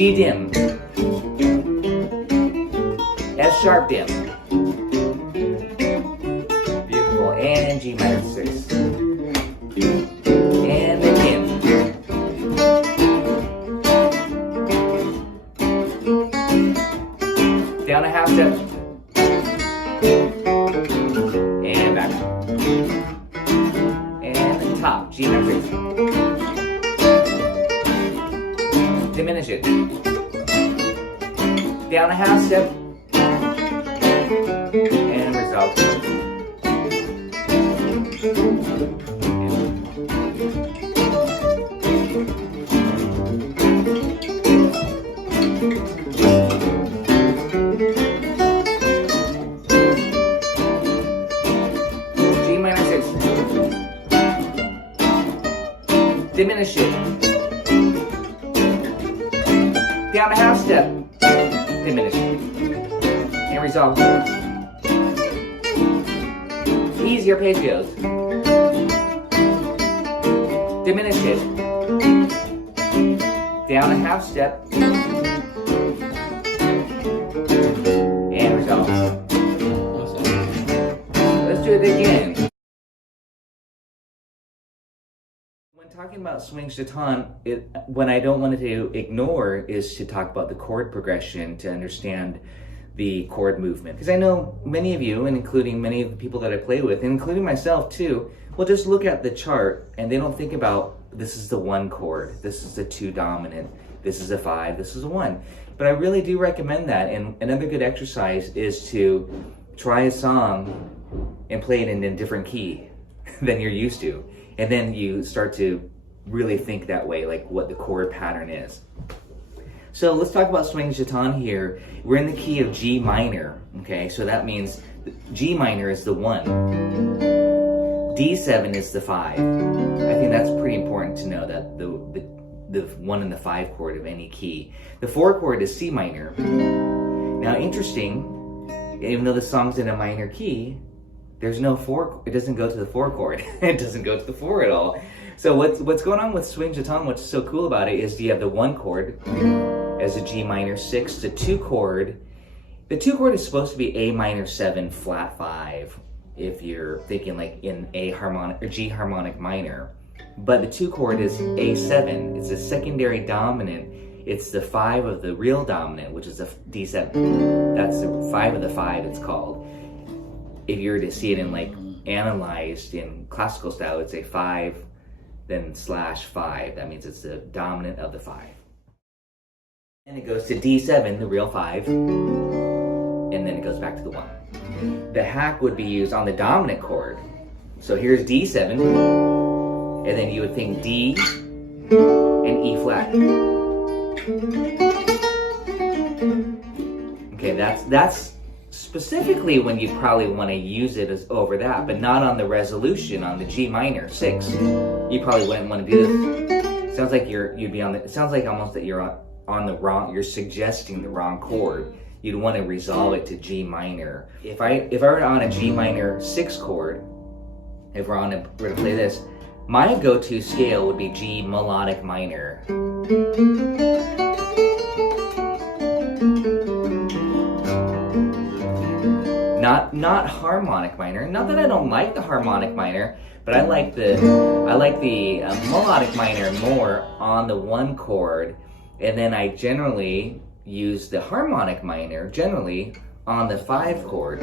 G dim, F sharp dim, beautiful, and in G minor 6, and the dim, down a half step, and back, and the top, G minor 6. Diminish it. Down a half step. And resolve. G minor 6. Diminish it. Down a half step, diminish, and resolve. Easy arpeggios. Diminish it. Down a half step, and resolve. Let's do it again. When talking about swing chaton, what I don't want to ignore is to talk about the chord progression to understand the chord movement. Because I know many of you, and including many of the people that I play with, and including myself too, will just look at the chart and they don't think about this is the 1 chord, this is the 2 dominant, this is a 5, this is a 1. But I really do recommend that, and another good exercise is to try a song and play it in a different key than you're used to. And then you start to really think that way, like what the chord pattern is. So let's talk about swing chaton here. We're in the key of G minor, okay? So that means G minor is the 1. D7 is the 5. I think that's pretty important to know, that the 1 and the 5 chord of any key. The 4 chord is C minor. Now interesting, even though the song's in a minor key, there's no 4, it doesn't go to the 4 chord. It doesn't go to the 4 at all. So what's going on with swing chaton, what's so cool about it is you have the 1 chord as a G minor 6, the 2 chord. The 2 chord is supposed to be A minor 7 flat 5 if you're thinking like in A harmonic or G harmonic minor. But the 2 chord is A7. It's a secondary dominant. It's the 5 of the real dominant, which is a D7. That's the 5 of the 5 it's called. If you were to see it in like analyzed in classical style, it's a 5, then /5. That means it's the dominant of the 5. And it goes to D7, the real 5, and then it goes back to the 1. The hack would be used on the dominant chord. So here's D7, and then you would think D and E flat. Okay, that's specifically when you probably want to use it as over that, but not on the resolution on the G minor 6. You probably wouldn't want to do this. Sounds like you'd be on the. It sounds like almost that you're on the wrong. You're suggesting the wrong chord. You'd want to resolve it to G minor. If I were on a G minor 6 chord, if we're to play this, my go-to scale would be G melodic minor. Not harmonic minor. Not that I don't like the harmonic minor, but I like the melodic minor more on the 1 chord, and then I generally use the harmonic minor generally on the 5 chord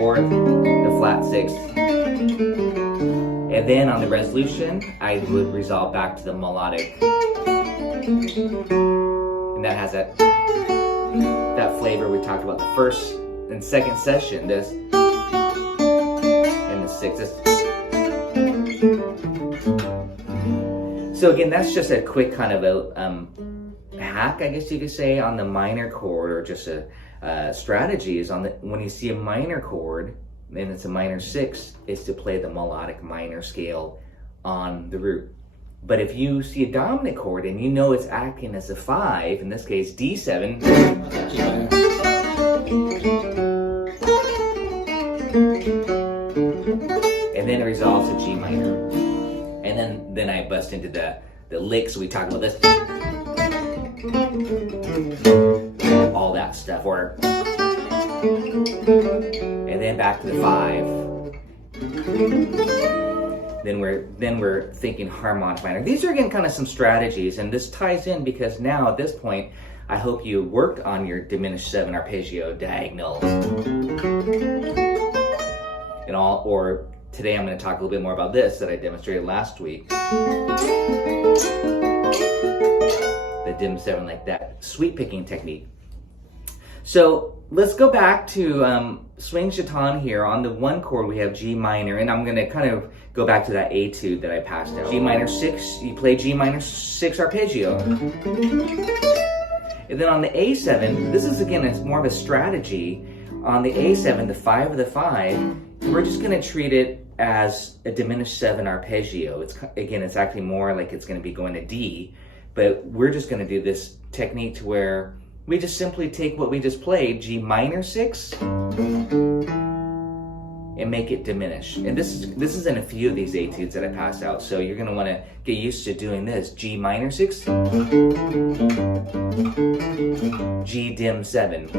or the flat 6. And then on the resolution, I would resolve back to the melodic, and that has that flavor we talked about the first and second session. This and the 6. So again, that's just a quick kind of a hack, I guess you could say, on the minor chord, or just a strategy is on the when you see a minor chord and it's a minor 6, is to play the melodic minor scale on the root. But if you see a dominant chord and you know it's acting as a 5, in this case D7, and then it resolves to G minor, and then I bust into the licks, we talk about this, all that stuff, or, and then back to the 5. Then we're thinking harmonic minor. These are again kind of some strategies, and this ties in because now at this point, I hope you worked on your diminished 7 arpeggio diagonals. And all, or today I'm going to talk a little bit more about this that I demonstrated last week. The dim 7, like that sweep picking technique. So let's go back to swing chaton here. On the 1 chord we have G minor, and I'm going to kind of go back to that etude that I passed out. G minor 6, you play G minor 6 arpeggio. And then on the A7, this is again, it's more of a strategy. On the A7, the 5 of the 5, we're just going to treat it as a diminished 7 arpeggio. It's again, it's actually more like it's going to be going to D, but we're just going to do this technique to where we just simply take what we just played, G minor 6, and make it diminished. And this is in a few of these etudes that I passed out, so you're going to want to get used to doing this. G minor 6, G dim 7.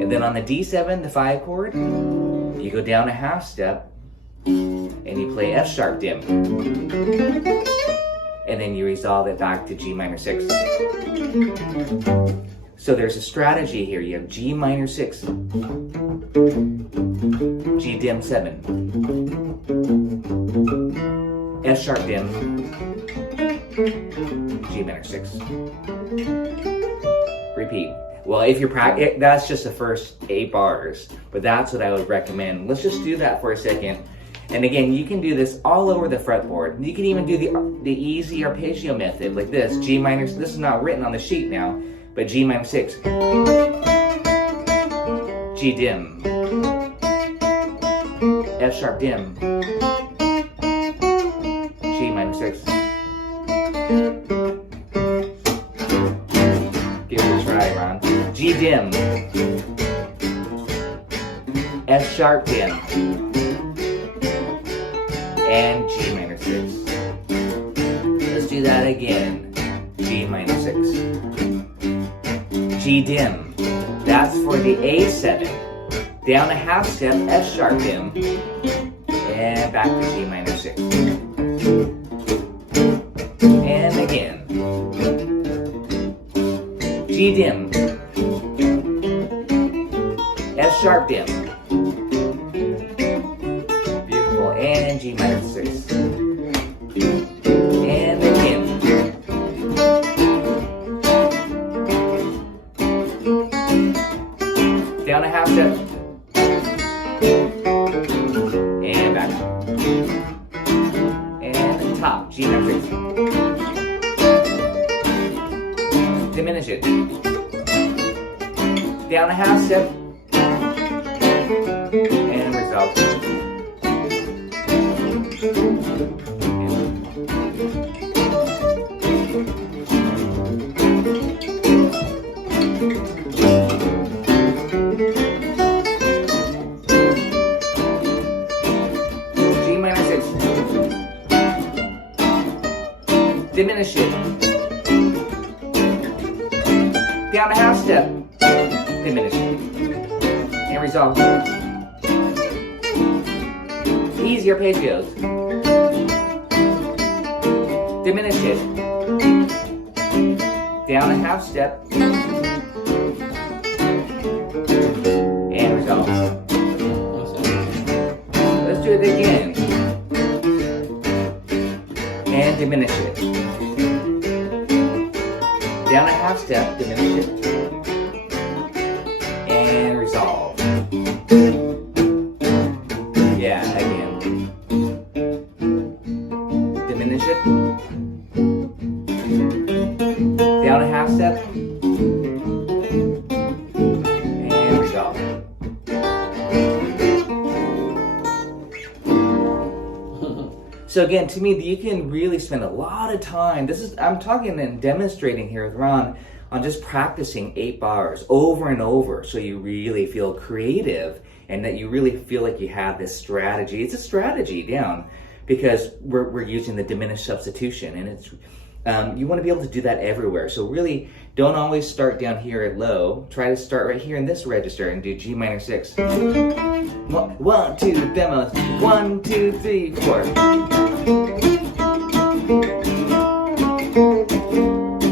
And then on the D7, the 5 chord, you go down a half step and you play F sharp dim. And then you resolve it back to G minor 6. So there's a strategy here. You have G minor 6, G dim 7, F sharp dim, G minor 6. Repeat. Well, if you're practicing, that's just the first 8 bars, but that's what I would recommend. Let's just do that for a second. And again, you can do this all over the fretboard. You can even do the easy arpeggio method like this. G minor, this is not written on the sheet now, but G minor 6, G dim, F sharp dim, G minor 6. Give it a try, Ron. G dim, F sharp dim, and G minor 6. Let's do that again. G minor 6. G dim. That's for the A7. Down a half step, F sharp dim, and back to G minor 6. And again. G dim, F sharp dim. Beautiful. And G minor 6. And again. Down a half step. And back. And top, G minor 6. Diminish it. Down a half step. And resolve. G minor 6. Diminish it. Down a half step. Diminish it. And resolve. Easy arpeggios. Diminish it. Down a half step. And resolve. Let's do it again. And diminish it. Down a half step, diminish it. And resolve. Yeah, again. Diminish it. Down a half step. And resolve. So again, to me, you can really spend a lot of time. I'm talking and demonstrating here with Ron on just practicing 8 bars over and over, so you really feel creative and that you really feel like you have this strategy. It's a strategy down, because we're using the diminished substitution, and it's you want to be able to do that everywhere. So really, don't always start down here at low. Try to start right here in this register and do G minor 6. 1, 2, demos. 1, 2, 3, 4.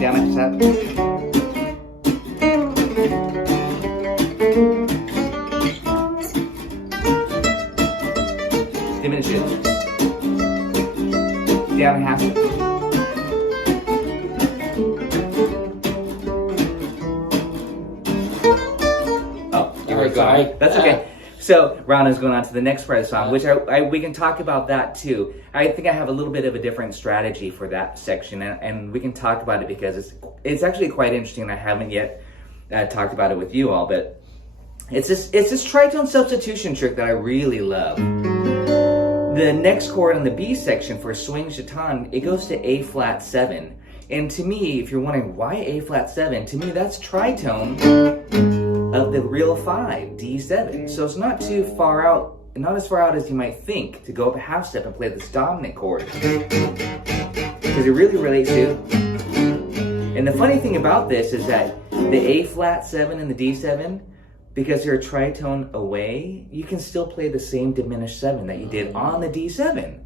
Down at the top. Diminish it. Down a half step. Sorry. That's okay. So Rana's going on to the next part of the song, which we can talk about that too. I think I have a little bit of a different strategy for that section, and we can talk about it because it's actually quite interesting. I haven't yet talked about it with you all, but it's this tritone substitution trick that I really love. The next chord on the B section for swing chaton, it goes to A flat 7. And to me, if you're wondering why A flat 7, to me that's tritone of the real 5, D7. So it's not too far out, not as far out as you might think, to go up a half step and play this dominant chord. Because it really relates to. And the funny thing about this is that the A flat 7 and the D7, because they're a tritone away, you can still play the same diminished 7 that you did on the D7.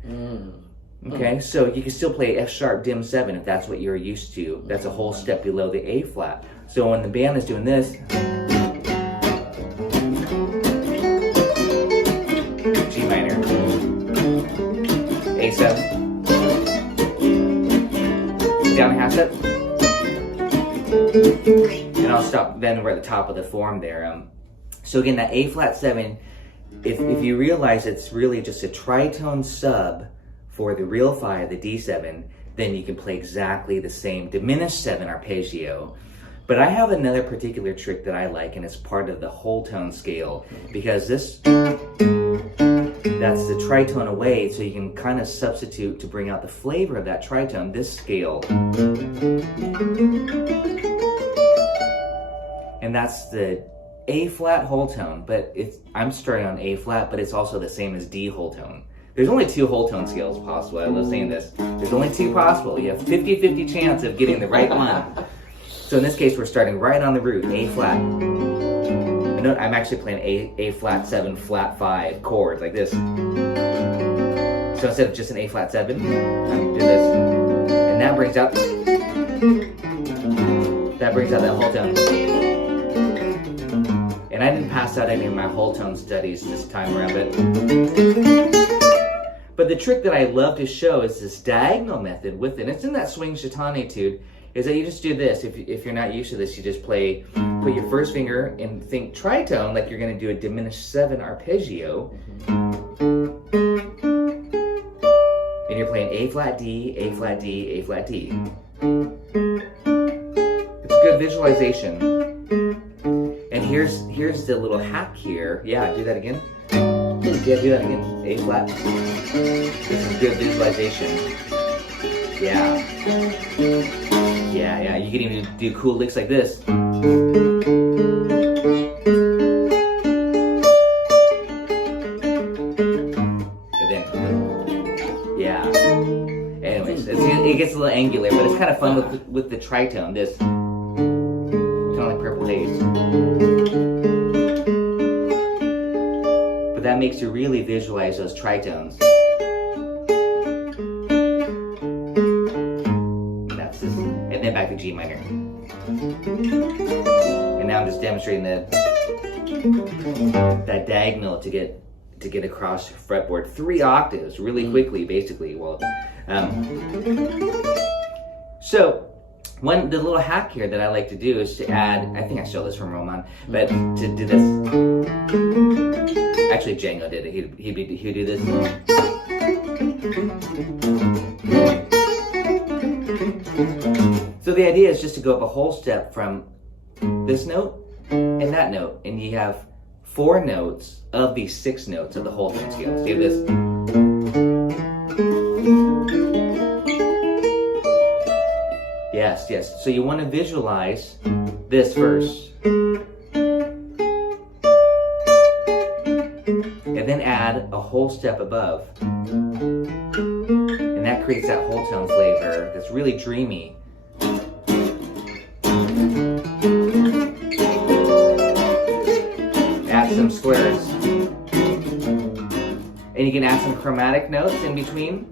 Okay, so you can still play F sharp dim 7 if that's what you're used to. That's a whole step below the A flat. So when the band is doing this, G minor, A7, down a half step, and I'll stop. Then we're at the top of the form there. So again, that A flat 7, if you realize it's really just a tritone sub for the real 5, the D7, then you can play exactly the same diminished 7 arpeggio. But I have another particular trick that I like, and it's part of the whole tone scale, because that's the tritone away, so you can kind of substitute to bring out the flavor of that tritone, this scale. And that's the A flat whole tone, but I'm starting on A flat, but it's also the same as D whole tone. There's only 2 whole tone scales possible. I love saying this. There's only 2 possible. You have 50-50 chance of getting the right one. So in this case, we're starting right on the root, A flat. I'm actually playing A flat 7, flat 5 chord like this. So instead of just an A flat 7, I'm doing this. And that brings out that whole tone. And I didn't pass out any of my whole tone studies this time around, but the trick that I love to show is this diagonal method with it. It's in that swing chaton etude, is that you just do this. If you're not used to this, you just put your first finger and think tritone, like you're going to do a diminished 7 arpeggio. And you're playing A flat D, A flat D, A flat D. It's good visualization. And here's the little hack here. Yeah, do that again. Yeah, do that again. A flat. This is good visualization. Yeah. Yeah. You can even do cool licks like this. And then, yeah. Anyways, it gets a little angular, but it's kind of fun with the tritone. This kind of like Purple Haze. But that makes you really visualize those tritones. That's this, and then back to G minor. And now I'm just demonstrating that diagonal to get across your fretboard 3 octaves really quickly, basically. Well, so the little hack here that I like to do is to add. I think I stole this from Roman, but to do this. Actually, Django did it. He'd do this. So the idea is just to go up a whole step from this note and that note, and you have 4 notes of these 6 notes of the whole tone scale. So you have this. Yes. So you want to visualize this first. And then add a whole step above. And creates that whole tone flavor that's really dreamy. Add some slurs. And you can add some chromatic notes in between.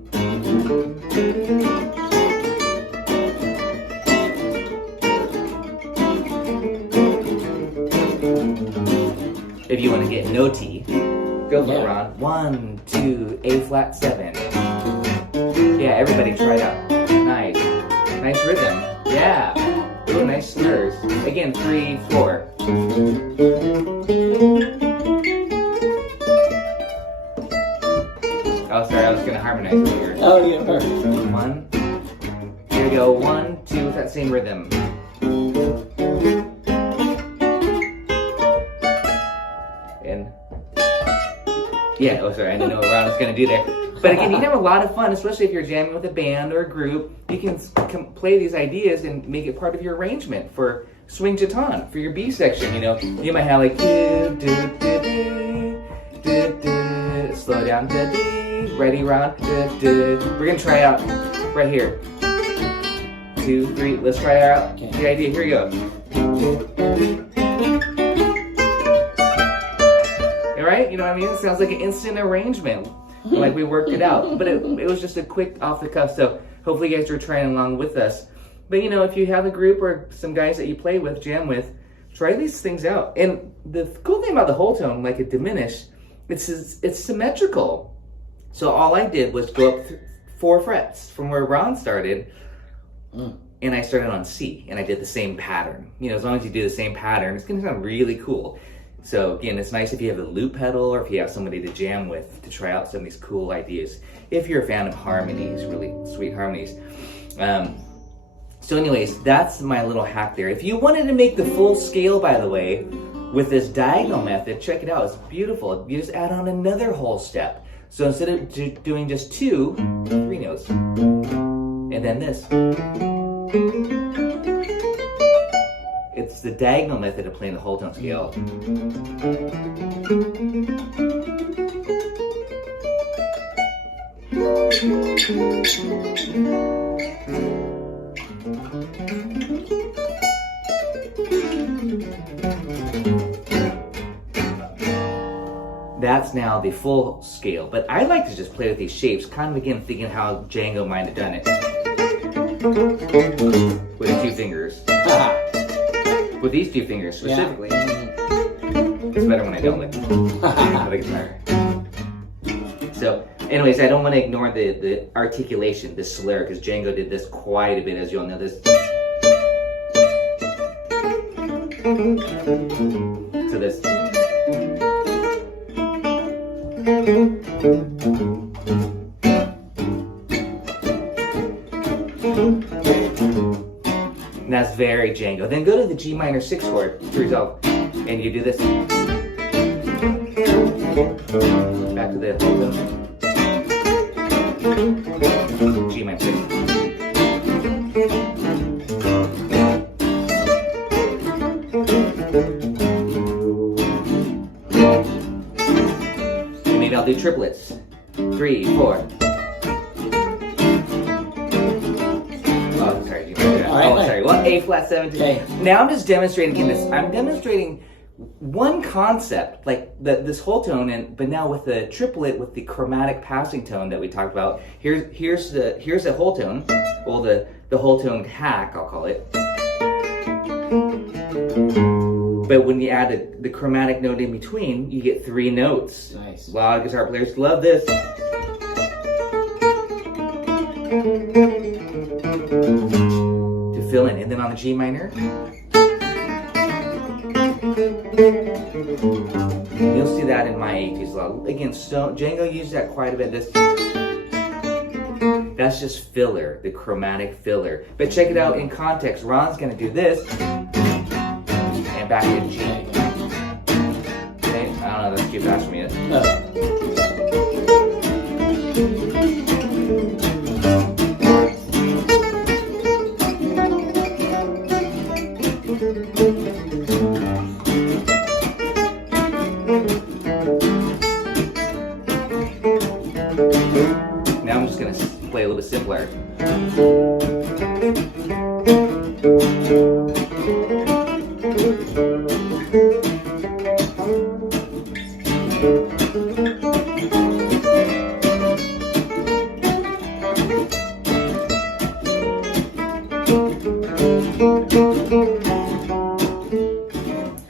If you want to get notey, go for it, Ron. 1, 2, A flat 7. Yeah, everybody try it out. Nice. Nice rhythm. Yeah. Ooh, nice slurs. Again, 3, 4. Oh, sorry, I was going to harmonize over here. Oh, you were. 1. Here we go. 1, 2 with that same rhythm. And yeah, oh sorry, I didn't know what Ron was going to do there. But again, you can have a lot of fun, especially if you're jamming with a band or a group. You can play these ideas and make it part of your arrangement for swing Tritone, for your B section. You know, you might have like do do do do do do, slow down do do. Ready, Ron? We're gonna try out right here. 2, 3. Let's try out the idea. Here we go. All right, you know what I mean? It sounds like an instant arrangement, like we worked it out. But it was just a quick off the cuff. So hopefully you guys are trying along with us. But you know, if you have a group or some guys that you play with, jam with, try these things out. And the cool thing about the whole tone, like a diminished, it's symmetrical. So all I did was go up 4 frets from where Ron started, and I started on C, and I did the same pattern. You know, as long as you do the same pattern, it's gonna sound really cool. So again, it's nice if you have a loop pedal or if you have somebody to jam with to try out some of these cool ideas. If you're a fan of harmonies, really sweet harmonies. So anyways, that's my little hack there. If you wanted to make the full scale, by the way, with this diagonal method, check it out, it's beautiful. You just add on another whole step. So instead of doing just 2, 3 notes, and then this. It's the diagonal method of playing the whole tone scale. That's now the full scale, but I like to just play with these shapes, kind of again thinking how Django might have done it. With 2 fingers. With these 2 fingers specifically. It's better when I don't look at the guitar. So, anyways, I don't want to ignore the articulation, the slur, because Django did this quite a bit, as you all know this. So this. And that's very Django. Then go to the G minor 6 chord to resolve, and you do this. Back to the G minor 6. And maybe I'll do triplets. 3, 4. Oh, sorry. 1 A flat 7. Okay. Now I'm just demonstrating again this. I'm demonstrating one concept, like this whole tone, but now with the triplet with the chromatic passing tone that we talked about. Here's the whole tone, well the whole tone hack, I'll call it. But when you add the chromatic note in between, you get 3 notes. Nice. A lot of guitar players love this. To fill in, and then on the G minor, you'll see that in my 80s a lot. Again, Django used that quite a bit. That's just filler, the chromatic filler. But check it out in context. Ron's gonna do this, and back in G. Okay, I don't know, that's too fast for me. Now I'm just going to play a little bit simpler.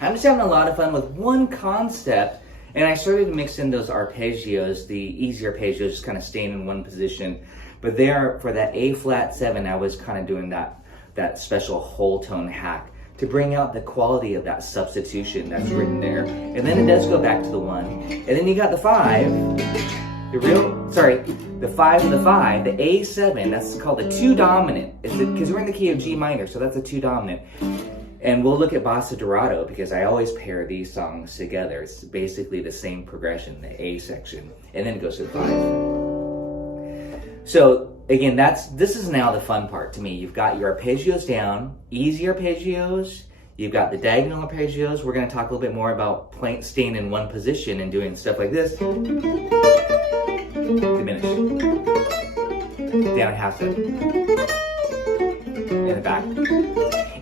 I'm just having a lot of fun with one concept, and I started to mix in those arpeggios, the easy arpeggios, just kind of staying in one position. But there, for that A flat 7, I was kind of doing that special whole tone hack to bring out the quality of that substitution that's written there. And then it does go back to the 1. And then you got the 5, the 5 and the 5, the A7, that's called the 2 dominant. Because we're in the key of G minor, so that's a 2 dominant. And we'll look at Bossa Dorado because I always pair these songs together. It's basically the same progression, the A section, and then it goes to the 5. So again, this is now the fun part to me. You've got your arpeggios down, easy arpeggios. You've got the diagonal arpeggios. We're going to talk a little bit more about staying in one position and doing stuff like this. Diminished. Down half step. In the back.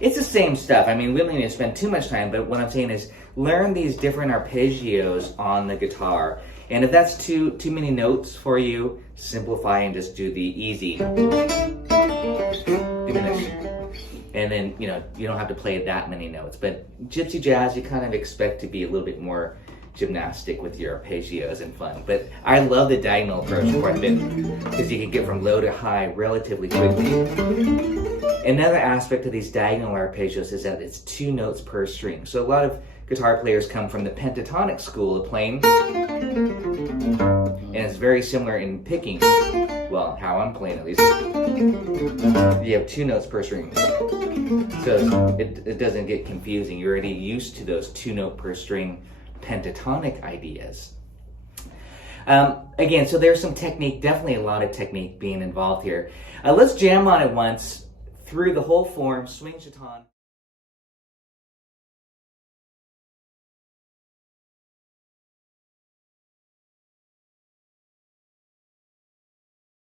It's the same stuff. I mean, we don't need to spend too much time, but what I'm saying is learn these different arpeggios on the guitar. And if that's too many notes for you, simplify and just do the easy. Diminish. And then, you don't have to play that many notes. But gypsy jazz, you kind of expect to be a little bit more gymnastic with your arpeggios and fun. But I love the diagonal approach quite a bit because you can get from low to high relatively quickly. Another aspect of these diagonal arpeggios is that it's 2 notes per string. So a lot of guitar players come from the pentatonic school of playing, and it's very similar in picking. Well, how I'm playing at least. You have 2 notes per string. So it doesn't get confusing. You're already used to those 2 note per string pentatonic ideas. Again, so there's some technique, definitely a lot of technique being involved here. Let's jam on it once through the whole form, swing chaton.